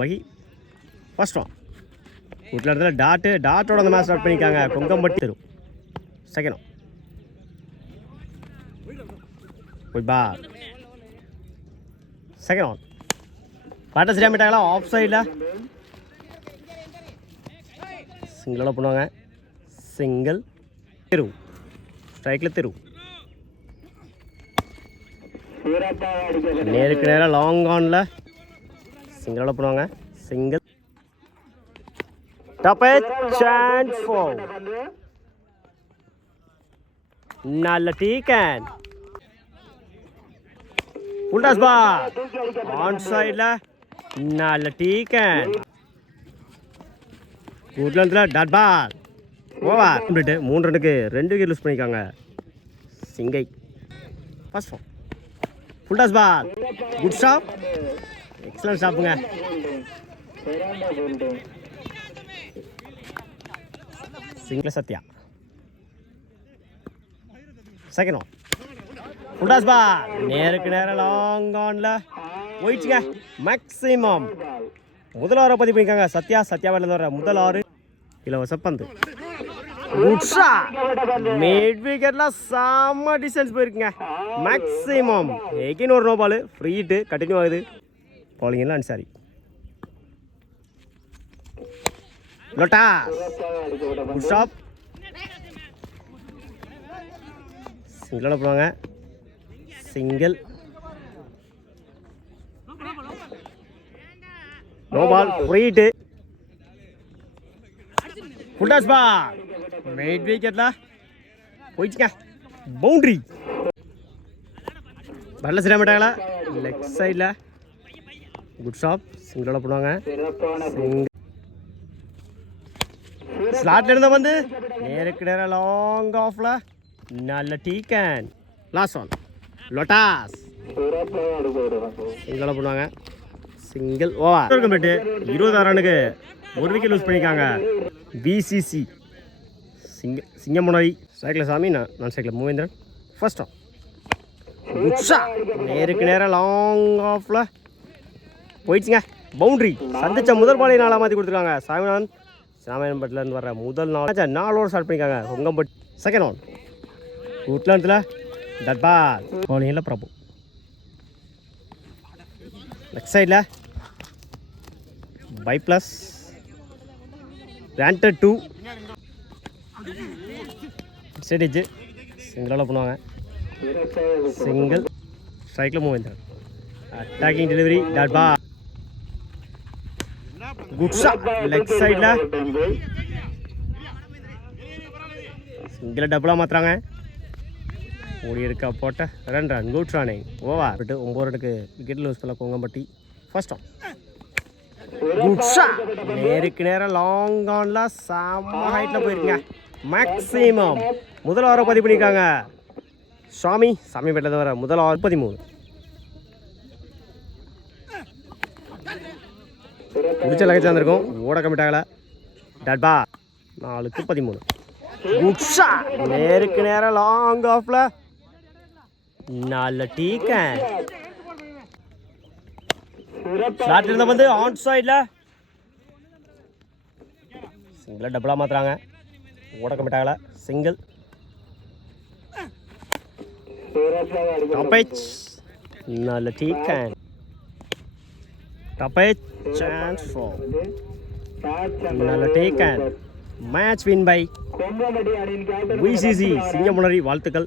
மகி first one வீட்டில் இடத்துல டாட்டோட அந்த மேட்ச் ஸ்டார்ட் பண்ணியிருக்காங்க. கொங்கம்பட்டி தெரு second good ball second one பாட்டை சரியாக போயிட்டாங்களா ஆஃப் சைடில் சிங்கிளோட பண்ணுவாங்க. சிங்கிள் தெரு ஸ்ட்ரைக்கில் தெரு நேருக்கு நேராக லாங் ஆனில் சிங்கிளோட பண்ணுவாங்க. சிங்கிள் டாப் சான்ஸ் ஃபோர் நல்ல டீக்கன் உல்டாஸ் பால் ஆன் சைடில் நல்ல டீக்கன் உட்லந்தில் டாட் பால் ஓவர் கம்ப்ளீட்டு 3 ரன்னுக்கு 2 விக்கெட் லூஸ் பண்ணியிருக்காங்க. சிங்கை first one full toss ball good stop excellent ஸ்டாப்புங்க. Single Sathya second one full toss ball நேருக்கு நேரம் லாங் ஆனில் போயிடுச்சுங்க. மேக்ஸிமம் முதல் ஓவரை பதிவு பண்ணியிருக்காங்க. சத்யா வெளில வர முதல் ஓவர் இலவச பந்து மிட் விக்கெட்லாம் செம்ம டிஸ்டன்ஸ் போயிருக்குங்க. மேக்ஸிமம் எகைன் ஒரு no ball free hit continue ஆகுது. பவுலிங் எல்லாம் அன்சாரி லோட்டா குட் ஸ்டாப் சிங்கிளோட போடுவாங்க. Single no ball free hit full toss ball mid விக்கெட்ல போயிடுச்சுங்க. பவுண்டரி பல்ல சரியாக மாட்டாங்களா லெக் சைடில் குட் ஸ்டாப் சிங்கிளோட போடுவாங்க. ஸ்லாட்ல இருந்த வந்து நேருக்கு நேரம் லாங் ஆஃப்ல நல்ல டீக்கன் லாஸ்ட் ஒன் லோட்டாஸ் சிங்கிளோட போடுவாங்க. சிங்கிள் ஓவர் கம்ப்ளீட்டு 26 ரன்னுக்கு 1 விக்கெட் லூஸ் பண்ணியிருக்காங்க. பிசிசி சிங்கமுனரி சைக்கிள் சாமி நான் சைக்கிள் மூவேந்திரன் ஃபர்ஸ்ட் ஆன் குட்ஸா நேருக்கு நேரம் லாங் ஆஃப்ல போயிடுச்சுங்க. பவுண்டரி சந்திச்ச முதல் பாலை நாளாக மாற்றி கொடுத்துருக்காங்க. சாமியான்பட்டிலேருந்து வர முதல் 4 ஓவர் ஸ்டார்ட் பண்ணியிருக்காங்க. கொங்கம்பட்டி செகண்ட் ஒன் உட்லாந்தில் தட் பால் பவுலிங்கில் பிரபு லெக் சைடில் பை ப்ளஸ் ரேண்டட் 2 ஸ்டேடிச்சு சிங்கிளால் பண்ணுவாங்க. சிங்கிள் ஸ்ட்ரைக்கில் Moovendar attacking delivery dot ball good shot leg சைடில் சிங்கிளை டபுளாக மாற்றுறாங்க. ஓடி இருக்க போட்ட 2 ரன் குட் ரன்னிங் ஓவர் 9 ரன்னுக்கு விக்கெட் லூஸ் பண்ண Kongampatti first on good shot நேருக்கு நேரம் லாங் ஆன்ல செம்ம ஹைட்டில் போயிருக்குங்க. மேக்ஸிமம் முதல் ஓவரை பதிவு பண்ணியிருக்காங்க. சாமி பேட்டில் வர முதல் ஓவர் 13 பிடிச்ச லகேஜ் வந்திருக்கும். ஓட கம்மிட்டாகல டாட் பால் 4க்கு 13 குட் ஷாட் நேருக்கு நேரம் லாங் ஆஃப்ல நல்ல டீக்கன் ஸ்லாட் இருந்த வந்து ஆன் சைடில் சிங்கிளை டபுளாக மாற்றுறாங்க. ஓட கம்மிட்டாகல சிங்கிள் டாப் நல்ல டீக்கன் டாப் சான்ஸ் ஃபோர் நல்ல டேக்கன் மேட்ச் வின் பை விசிசி சிங்கமுனரி வாழ்த்துக்கள்.